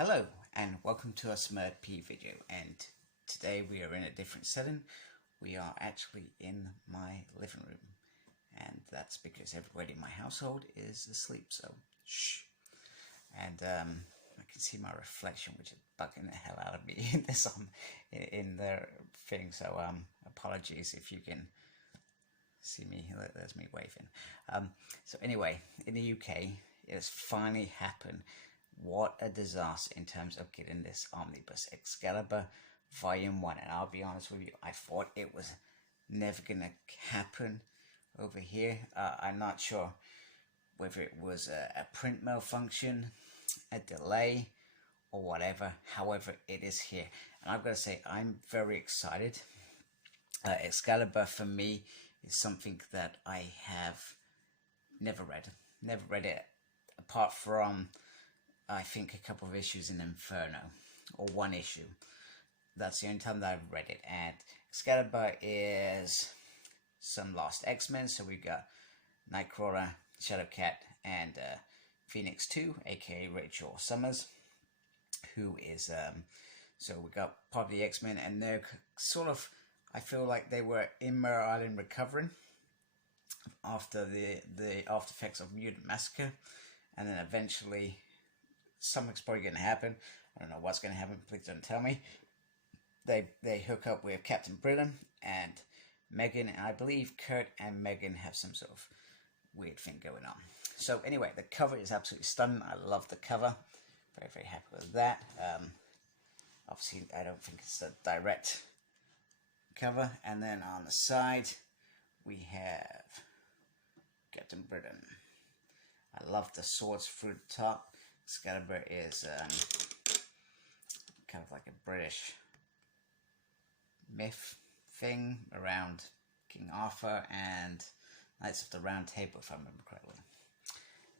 Hello and welcome to a Smurd P video, and today we are in a different setting. We are actually in my living room, and that's because everybody in my household is asleep, so shh. And I can see my reflection, which is bugging the hell out of me in this in the thing, so apologies if you can see me. There's me waving. So anyway, in the UK it has finally happened. What a disaster in terms of getting this Omnibus Excalibur Volume 1. And I'll be honest with you, I thought it was never going to happen over here. I'm not sure whether it was a print malfunction, a delay, or whatever. However, it is here. And I've got to say, I'm very excited. Excalibur, for me, is something that I have never read. Never read it, apart from I think a couple of issues in Inferno, or one issue. That's the only time that I've read it. And Excalibur is some Lost X-Men, so we've got Nightcrawler, Shadowcat, and Phoenix 2, aka Rachel Summers, who is, so we got part of the X-Men, and they're sort of, I feel like they were in Mare Island recovering after the after effects of Mutant Massacre, and then eventually something's probably going to happen. I don't know what's going to happen. Please don't tell me. They hook up with Captain Britain and Megan, and I believe Kurt and Megan have some sort of weird thing going on. So anyway, the cover is absolutely stunning. I love the cover. Very, very happy with that. Obviously, I don't think it's a direct cover. And then on the side, we have Captain Britain. I love the swords through the top. Excalibur is kind of like a British myth thing around King Arthur and Knights of the Round Table, if I remember correctly.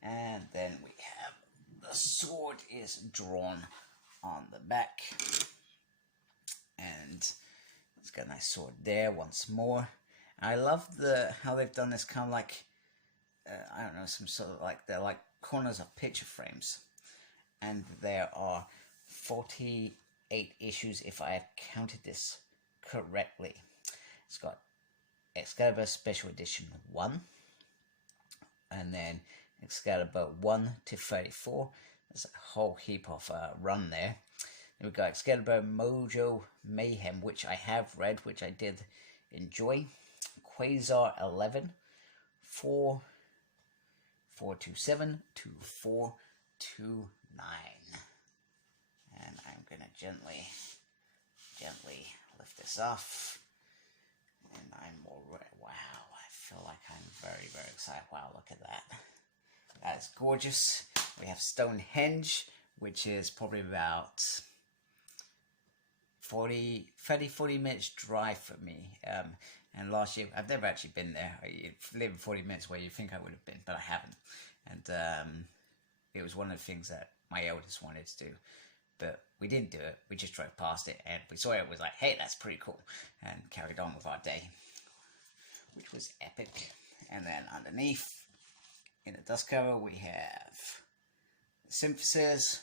And then we have the sword is drawn on the back, and it's got a nice sword there once more. And I love how they've done this kind of like I don't know, some sort of like they're like corners of picture frames. And there are 48 issues, if I have counted this correctly. It's got Excalibur Special Edition 1, and then Excalibur 1 to 34. There's a whole heap of run there. Then we've got Excalibur Mojo Mayhem, which I have read, which I did enjoy. Quasar 11, 427 to 429, and I'm gonna gently lift this off, and I'm already, wow, I feel like I'm very, very excited. Wow, look at that. That is gorgeous. We have Stonehenge, which is probably about 40 minutes drive for me. And last year, I've never actually been there. I live 40 minutes where you think I would have been, but I haven't. And it was one of the things that my eldest wanted to do, but we didn't do it. We just drove past it, and we saw it, was like, hey, that's pretty cool, and carried on with our day, which was epic. And then underneath, in the dust cover, we have the synthesis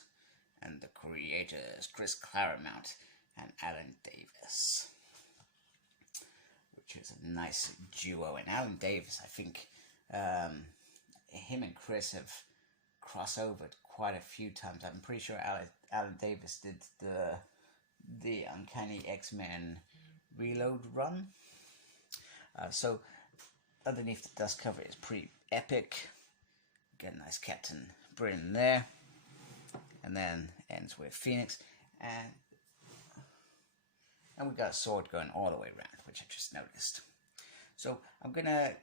and the creators, Chris Claremont and Alan Davis, which is a nice duo. And Alan Davis, I think him and Chris have crossovered quite a few times. I'm pretty sure Alan Davis did the Uncanny X-Men Reload run. So underneath the dust cover is pretty epic. Get a nice Captain Britain there, and then ends with Phoenix, and we got a sword going all the way around, which I just noticed. So I'm gonna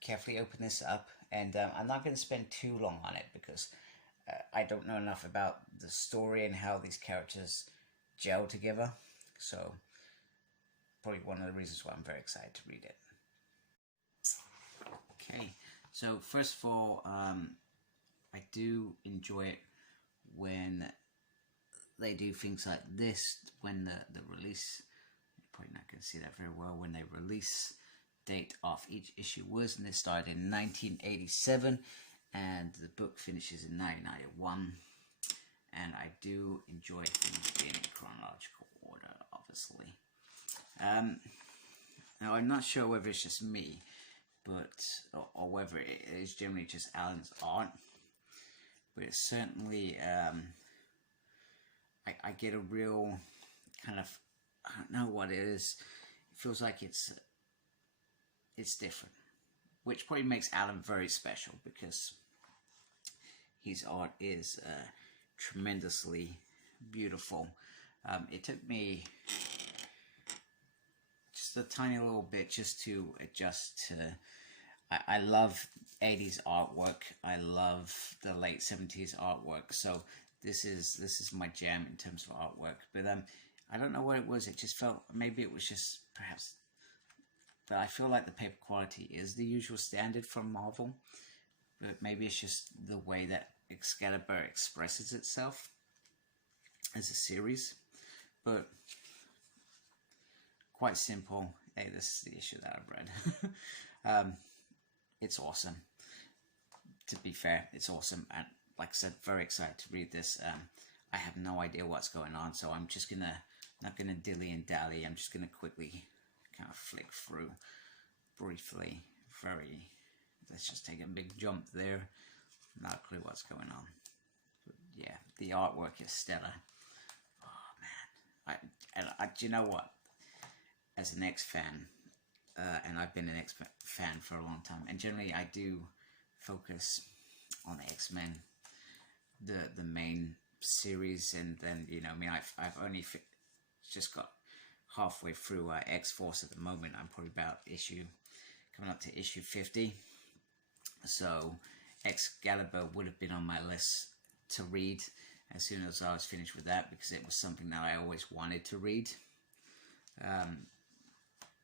carefully open this up, and I'm not going to spend too long on it because I don't know enough about the story and how these characters gel together. So probably one of the reasons why I'm very excited to read it. Okay, so first of all, I do enjoy it when they do things like this, when the release, you're probably not going to see that very well, when they release date of each issue was, and this started in 1987, and the book finishes in 1991, and I do enjoy things being in chronological order, obviously. Now, I'm not sure whether it's just me, but or whether it is generally just Alan's art, but it's certainly I get a real kind of, I don't know what it is. It feels like it's different, which probably makes Alan very special because his art is tremendously beautiful. It took me just a tiny little bit just to adjust to. I love 80s artwork. I love the late 70s artwork. So this is my jam in terms of artwork. But I don't know what it was. It just felt, maybe it was just perhaps, but I feel like the paper quality is the usual standard from Marvel. But maybe it's just the way that Excalibur expresses itself as a series. But quite simple. Hey, this is the issue that I've read. It's awesome. To be fair, it's awesome. And like I said, very excited to read this. I have no idea what's going on, so I'm just not gonna dilly and dally. I'm just gonna quickly kind of flick through briefly. Let's just take a big jump there. Not a clue what's going on. But yeah, the artwork is stellar. Oh man, do you know what? As an X-fan, and I've been an X-fan for a long time, and generally I do focus on X-Men, the main series, and then, you know, I mean, I've only just got halfway through X-Force at the moment. I'm probably about coming up to issue 50, so Excalibur would have been on my list to read as soon as I was finished with that, because it was something that I always wanted to read.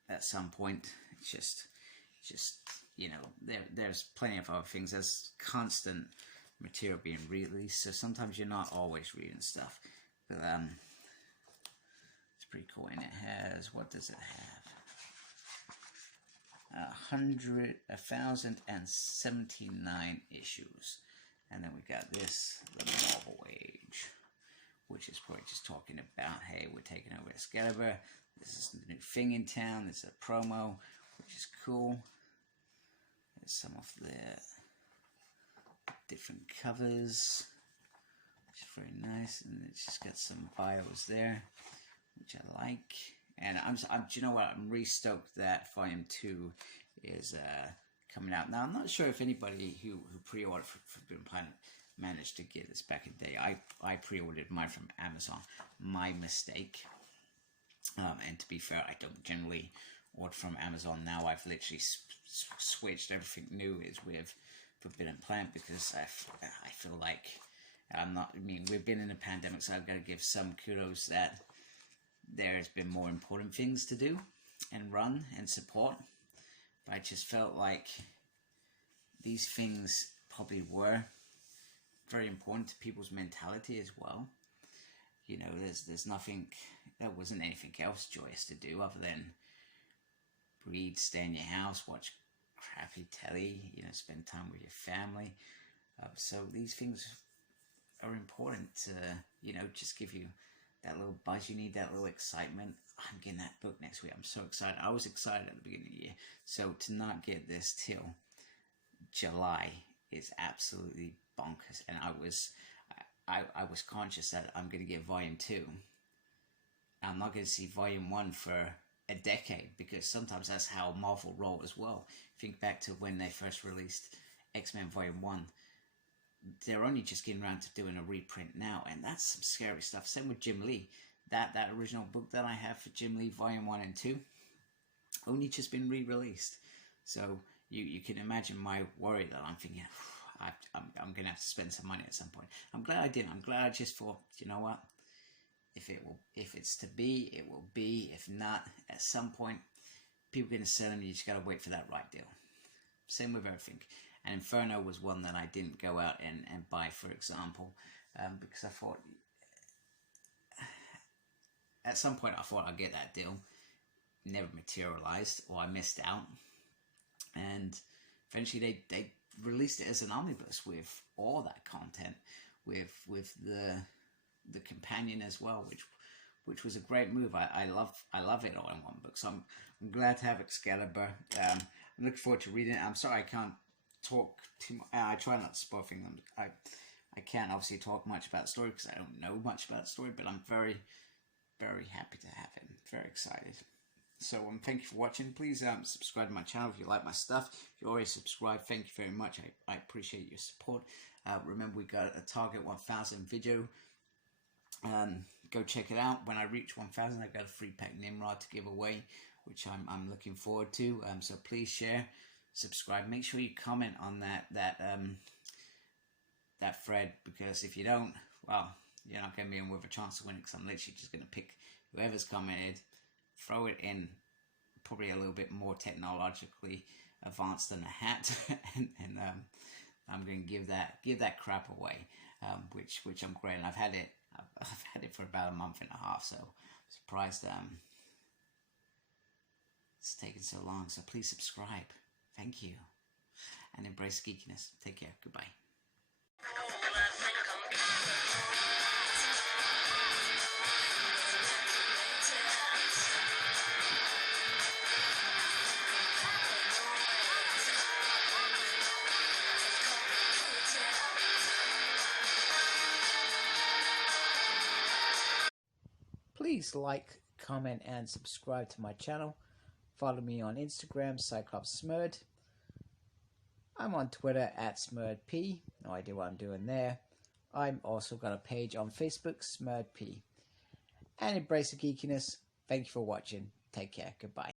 At some point, it's just you know, there's plenty of other things. There's constant material being released, so sometimes you're not always reading stuff. But it's pretty cool, and it has, what does it have? 1,079 issues, and then we got this, the Marvel Age, which is probably just talking about, hey, we're taking over Excalibur. This is the new thing in town. This is a promo, which is cool. There's some of the different covers, which is very nice, and it's just got some bios there, which I like. And I'm do you know what? I'm really stoked that Volume 2 is coming out. Now, I'm not sure if anybody who pre-ordered for Forbidden Planet managed to get this back in the day. I pre-ordered mine from Amazon. My mistake. And to be fair, I don't generally order from Amazon now. I've literally switched. Everything new is with Forbidden Planet, because I feel like I'm not. I mean, we've been in a pandemic, so I've got to give some kudos that there's been more important things to do and run and support. But I just felt like these things probably were very important to people's mentality as well. You know, there's nothing, there wasn't anything else joyous to do other than read, stay in your house, watch crappy telly, you know, spend time with your family. So these things are important to, you know, just give you that little buzz you need, that little excitement. I'm getting that book next week. I'm so excited. I was excited at the beginning of the year. So to not get this till July is absolutely bonkers. And I was conscious that I'm going to get Volume 2. I'm not going to see Volume 1 for a decade, because sometimes that's how Marvel roll as well. Think back to when they first released X-Men Volume 1. They're only just getting around to doing a reprint now, and that's some scary stuff. Same with Jim Lee. That original book that I have for Jim Lee, Volume 1 and 2, only just been re-released. So you can imagine my worry that I'm thinking, I'm going to have to spend some money at some point. I'm glad I didn't. I'm glad I just thought, you know what? If it's to be, it will be. If not, at some point, people are going to sell them. You just got to wait for that right deal. Same with everything. And Inferno was one that I didn't go out and buy, for example, because I thought, at some point I thought I'd get that deal. Never materialized, or I missed out. And eventually they released it as an omnibus with all that content, with the the companion as well, which was a great move. I love it all in one book. So I'm glad to have Excalibur. I'm looking forward to reading it. I'm sorry I can't talk too much. I try not to spoil things. I can't obviously talk much about the story because I don't know much about the story, but I'm very, very happy to have it. Very excited. So thank you for watching. Please subscribe to my channel if you like my stuff. If you already subscribed, thank you very much. I appreciate your support. Remember, we got a target 1,000 video. Go check it out. When I reach 1,000, I got a free pack Nimrod to give away, which I'm looking forward to. So please share, subscribe. Make sure you comment on that thread, because if you don't, well, you're not going to be in with a chance to win it, because I'm literally just going to pick whoever's commented, throw it in probably a little bit more technologically advanced than a hat, and I'm going to give that crap away, which I'm great. And I've had it for about a month and a half, so I'm surprised it's taken so long. So please subscribe. Thank you, and embrace geekiness. Take care. Goodbye. Please like, comment, and subscribe to my channel. Follow me on Instagram, CyclopsSmurd. I'm on Twitter @SmurdP. No idea what I'm doing there. I'm also got a page on Facebook, SmurdP. And embrace the geekiness. Thank you for watching. Take care. Goodbye.